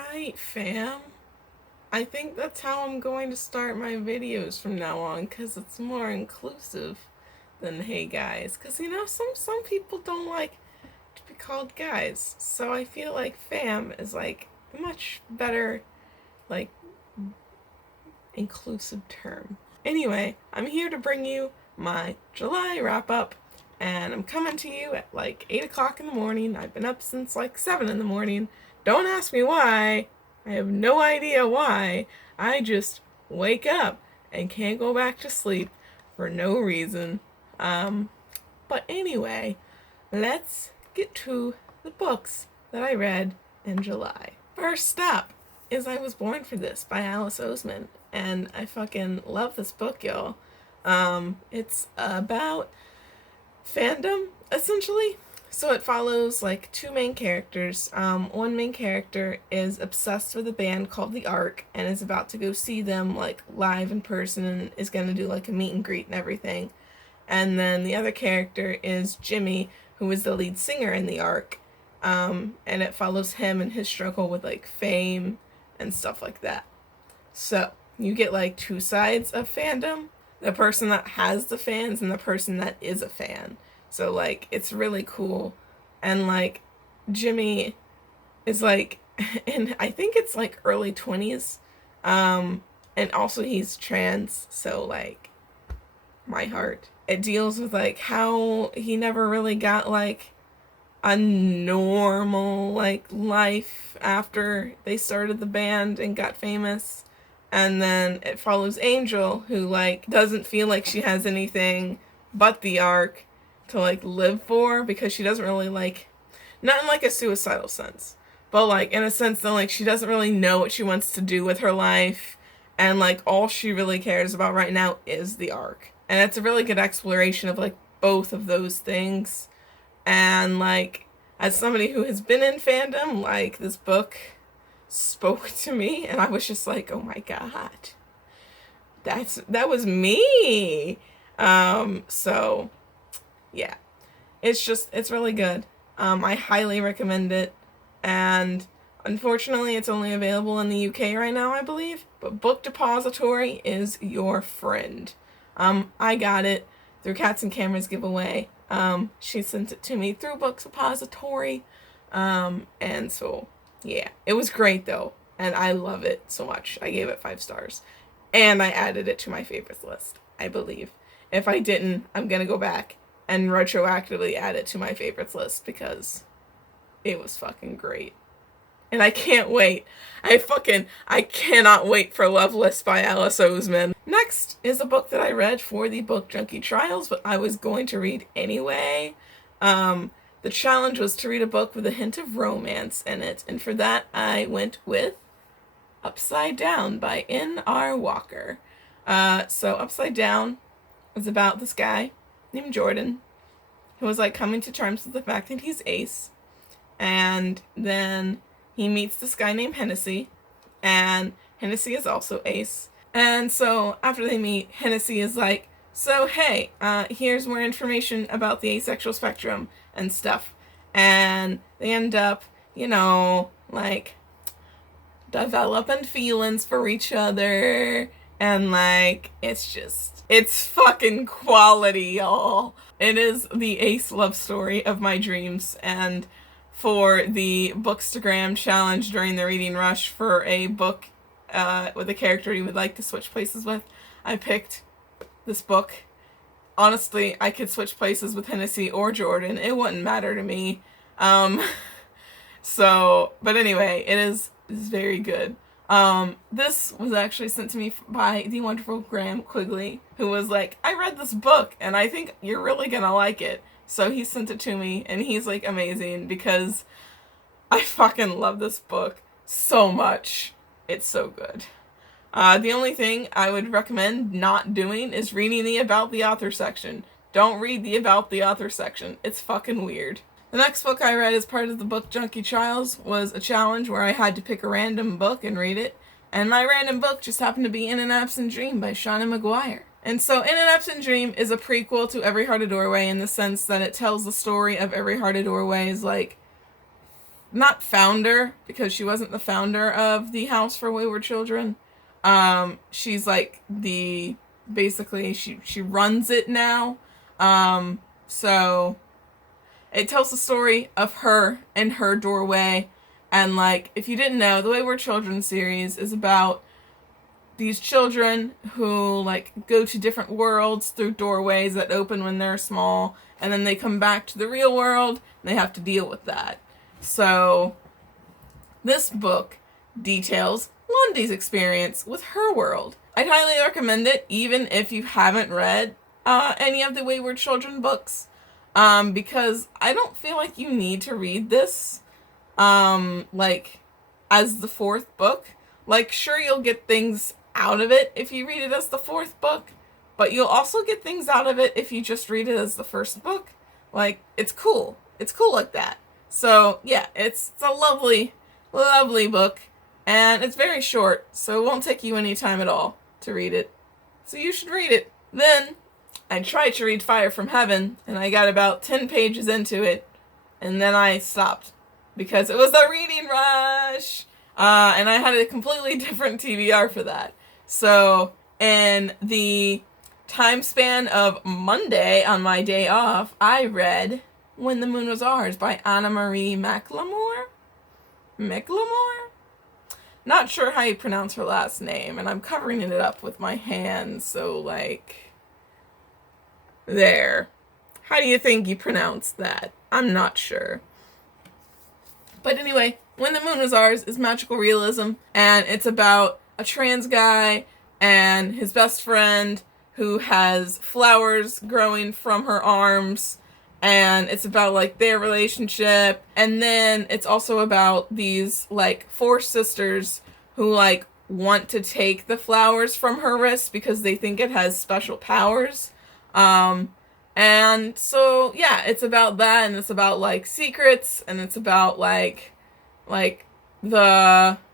Alright, fam. I think that's how I'm going to start my videos from now on, because it's more inclusive than hey guys. Because, some people don't like to be called guys. So I feel like fam is like a much better, like, inclusive term. Anyway, I'm here to bring you my July wrap up, and I'm coming to you at like 8 o'clock in the morning. I've been up since like 7 in the morning. Don't ask me why. I have no idea why. I just wake up and can't go back to sleep for no reason. But anyway, let's get to the books that I read in July. First up is I Was Born for This by Alice Oseman, and I fucking love this book, y'all. It's about fandom, essentially. So it follows like two main characters. One main character is obsessed with a band called The Ark and is about to go see them like live in person and is going to do like a meet and greet and everything. And then the other character is Jimmy, who is the lead singer in The Ark. And it follows him and his struggle with like fame and stuff like that. So you get like two sides of fandom. The person that has the fans and the person that is a fan. So, like, it's really cool. And, like, Jimmy is, like, and I think it's, like, early 20s. And also he's trans. So, like, my heart. It deals with, like, how he never really got, like, a normal, like, life after they started the band and got famous. And then it follows Angel, who, like, doesn't feel like she has anything but the Ark to like live for, because she doesn't really like, not in like a suicidal sense, but like in a sense that like she doesn't really know what she wants to do with her life, and like all she really cares about right now is the Ark. And it's a really good exploration of like both of those things. And like as somebody who has been in fandom, like this book spoke to me and I was just like, oh my god, that was me. So yeah, it's really good. I highly recommend it, and unfortunately it's only available in the UK right now, I believe, but Book Depository is your friend. I got it through Cats and Cameras giveaway. She sent it to me through Book Depository, and so, yeah, it was great though, and I love it so much. I gave it 5 stars, and I added it to my favorites list, I believe. If I didn't, I'm gonna go back and retroactively add it to my favorites list because it was fucking great. And I can't wait. I cannot wait for Loveless by Alice Oseman. Next is a book that I read for the Book Junkie Trials, but I was going to read anyway. The challenge was to read a book with a hint of romance in it, and for that I went with Upside Down by N.R. Walker. So Upside Down is about this guy named Jordan, who was like coming to terms with the fact that he's ace, and then he meets this guy named Hennessy, and Hennessy is also ace, and so after they meet, Hennessy is like, so hey, here's more information about the asexual spectrum and stuff, and they end up, like, developing feelings for each other, and like, it's fucking quality, y'all. It is the ace love story of my dreams, and for the Bookstagram challenge during the reading rush for a book with a character you would like to switch places with, I picked this book. Honestly, I could switch places with Hennessy or Jordan. It wouldn't matter to me. But anyway, it is very good. This was actually sent to me by the wonderful Graham Quigley, who was like, I read this book and I think you're really gonna like it. So he sent it to me, and he's like amazing because I fucking love this book so much. It's so good. The only thing I would recommend not doing is reading the About the Author section. Don't read the About the Author section. It's fucking weird. The next book I read as part of the Book Junkie Trials was a challenge where I had to pick a random book and read it, and my random book just happened to be In an Absent Dream by Shauna Maguire. And so In an Absent Dream is a prequel to Every Heart a Doorway in the sense that it tells the story of Every Heart a Doorway's, like, not founder, because she wasn't the founder of the House for Wayward Children. She's like basically she runs it now. So it tells the story of her in her doorway. And like, if you didn't know, the Wayward Children series is about these children who like go to different worlds through doorways that open when they're small, and then they come back to the real world and they have to deal with that. So this book details Lundy's experience with her world. I'd highly recommend it, even if you haven't read any of the Wayward Children books, because I don't feel like you need to read this like as the fourth book. Like, sure, you'll get things out of it if you read it as the fourth book, but you'll also get things out of it if you just read it as the first book. Like, it's cool. It's cool like that. So yeah, it's a lovely, lovely book, and it's very short, so it won't take you any time at all to read it. So you should read it. Then I tried to read Fire from Heaven, and I got about 10 pages into it, and then I stopped because it was a reading rush. And I had a completely different TBR for that. So, in the time span of Monday on my day off, I read When the Moon Was Ours by Anna Marie McLemore? Not sure how you pronounce her last name, and I'm covering it up with my hands, so like, there. How do you think you pronounce that? I'm not sure. But anyway, When the Moon Was Ours is magical realism, and it's about a trans guy and his best friend who has flowers growing from her arms, and it's about like their relationship. And then it's also about these like 4 sisters who like want to take the flowers from her wrist because they think it has special powers. And so yeah, it's about that, and it's about like secrets, and it's about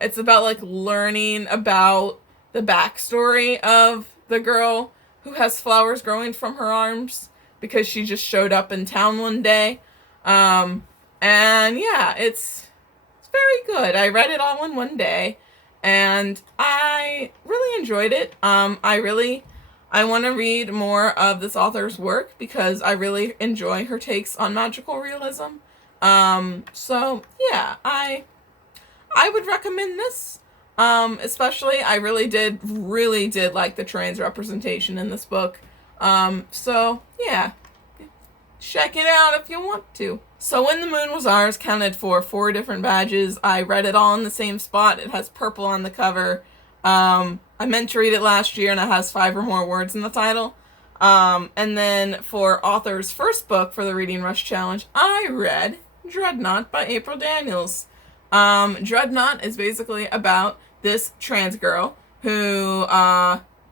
it's about like learning about the backstory of the girl who has flowers growing from her arms because she just showed up in town one day. And yeah, it's very good. I read it all in one day, and I really enjoyed it. I want to read more of this author's work because I really enjoy her takes on magical realism. So yeah, I would recommend this. Especially, I really did like the trans representation in this book. So yeah, check it out if you want to. So When the Moon Was Ours counted for 4 different badges. I read it all in the same spot. It has purple on the cover. I meant to read it last year, and it has 5 or more words in the title. And then for author's first book for the Reading Rush Challenge, I read Dreadnought by April Daniels. Dreadnought is basically about this trans girl who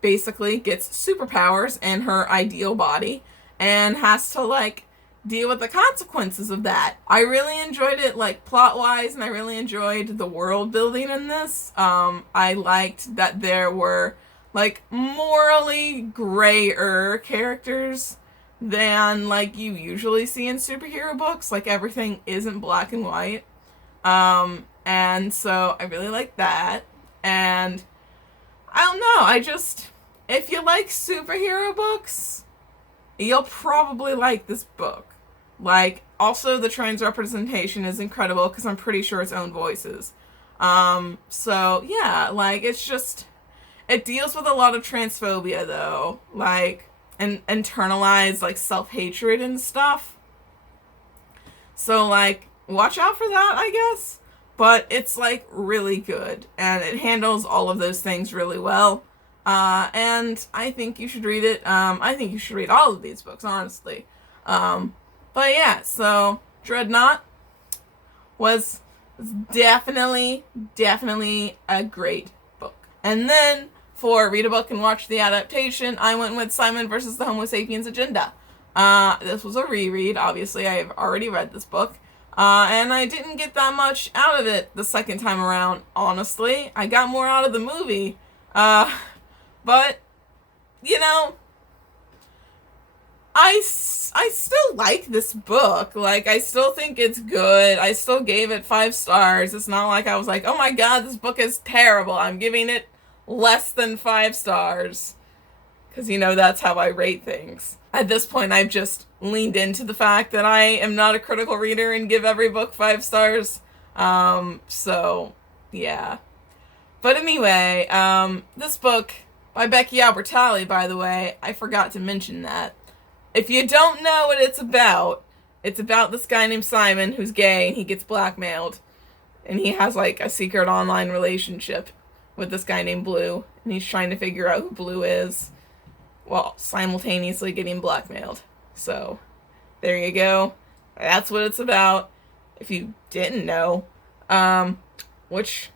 basically gets superpowers in her ideal body and has to like deal with the consequences of that. I really enjoyed it, like, plot-wise, and I really enjoyed the world building in this. I liked that there were like morally grayer characters than like you usually see in superhero books. Like, everything isn't black and white. And so I really like that. And I don't know, if you like superhero books, you'll probably like this book. Like, also the trans representation is incredible because I'm pretty sure it's own voices. So yeah, like, it deals with a lot of transphobia though, like, and internalized like self-hatred and stuff. So like, watch out for that, I guess. But it's like really good, and it handles all of those things really well. And I think you should read it. I think you should read all of these books, honestly. But yeah, so Dreadnought was definitely a great book. And then for read a book and watch the adaptation, I went with Simon versus the Homo Sapiens Agenda. This was a reread. Obviously, I have already read this book. And I didn't get that much out of it the second time around, honestly. I got more out of the movie. But, you know, I still like this book. Like, I still think it's good. I still gave it 5 stars. It's not like I was like, oh my god, this book is terrible. I'm giving it less than 5 stars. Because, you know, that's how I rate things. At this point, I've just leaned into the fact that I am not a critical reader and give every book 5 stars. So, yeah. But anyway, this book by Becky Albertalli, by the way, I forgot to mention that. If you don't know what it's about this guy named Simon who's gay and he gets blackmailed. And he has like a secret online relationship with this guy named Blue. And he's trying to figure out who Blue is while simultaneously getting blackmailed. So, there you go. That's what it's about. If you didn't know. Which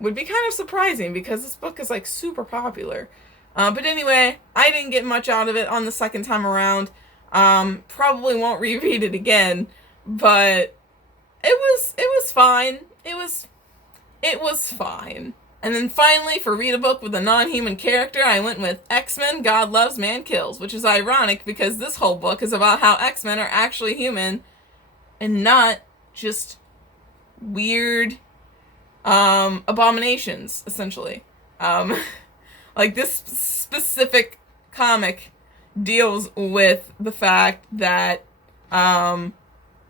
would be kind of surprising because this book is like super popular. But anyway, I didn't get much out of it on the second time around. Probably won't reread it again, but it was fine. It was fine. And then finally, for read a book with a non-human character, I went with X-Men God Loves, Man Kills, which is ironic because this whole book is about how X-Men are actually human and not just weird abominations, essentially. Like, this specific comic deals with the fact that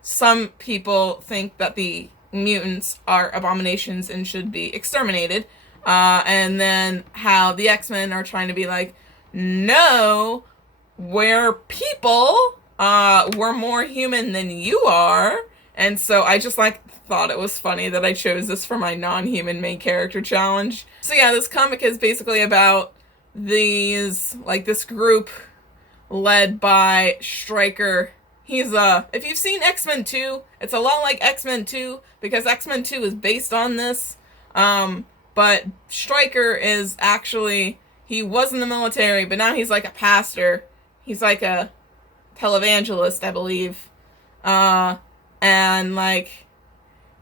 some people think that the mutants are abominations and should be exterminated, and then how the X-Men are trying to be like, no, we're people, we're more human than you are. And so I just like thought it was funny that I chose this for my non-human main character challenge. So yeah, this comic is basically about this group led by Stryker. He's if you've seen X-Men 2, it's a lot like X-Men 2 because X-Men 2 is based on this. But Stryker is actually, he was in the military, but now he's like a pastor. He's like a televangelist, I believe. And like,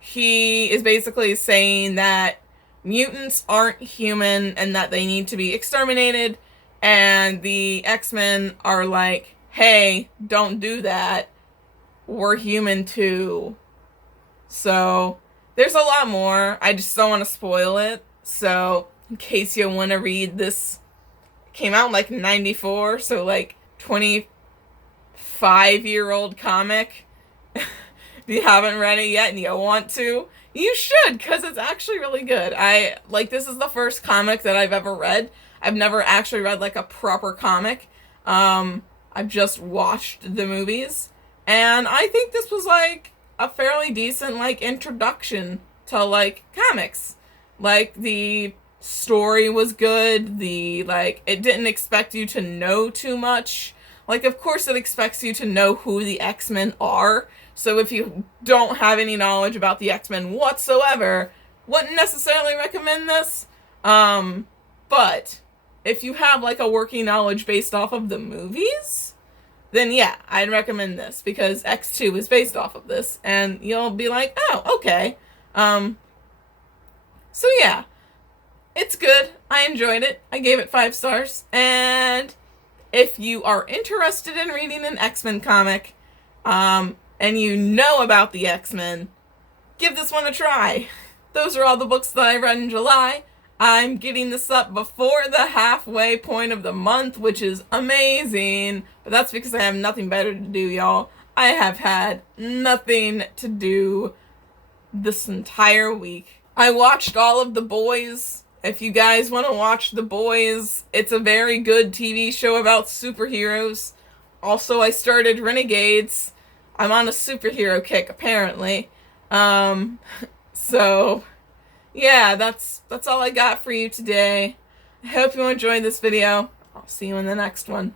he is basically saying that mutants aren't human and that they need to be exterminated. And the X-Men are like, hey, don't do that. We're human too. So, there's a lot more. I just don't want to spoil it. So, in case you want to read this, it came out in like 94, so like 25-year-old comic. If you haven't read it yet and you want to, you should, because it's actually really good. This is the first comic that I've ever read. I've never actually read like a proper comic. I've just watched the movies. And I think this was like a fairly decent like introduction to like comics. Like, the story was good. It didn't expect you to know too much. Like, of course it expects you to know who the X-Men are. So if you don't have any knowledge about the X-Men whatsoever, wouldn't necessarily recommend this. But if you have like a working knowledge based off of the movies, then yeah, I'd recommend this because X2 is based off of this and you'll be like, oh, okay. So yeah, it's good. I enjoyed it. I gave it 5 stars. And if you are interested in reading an X-Men comic, and you know about the X-Men, give this one a try. Those are all the books that I read in July. I'm getting this up before the halfway point of the month, which is amazing. But that's because I have nothing better to do, y'all. I have had nothing to do this entire week. I watched all of The Boys. If you guys want to watch The Boys, it's a very good TV show about superheroes. Also, I started Renegades. I'm on a superhero kick, apparently. So, yeah, that's all I got for you today. I hope you enjoyed this video. I'll see you in the next one.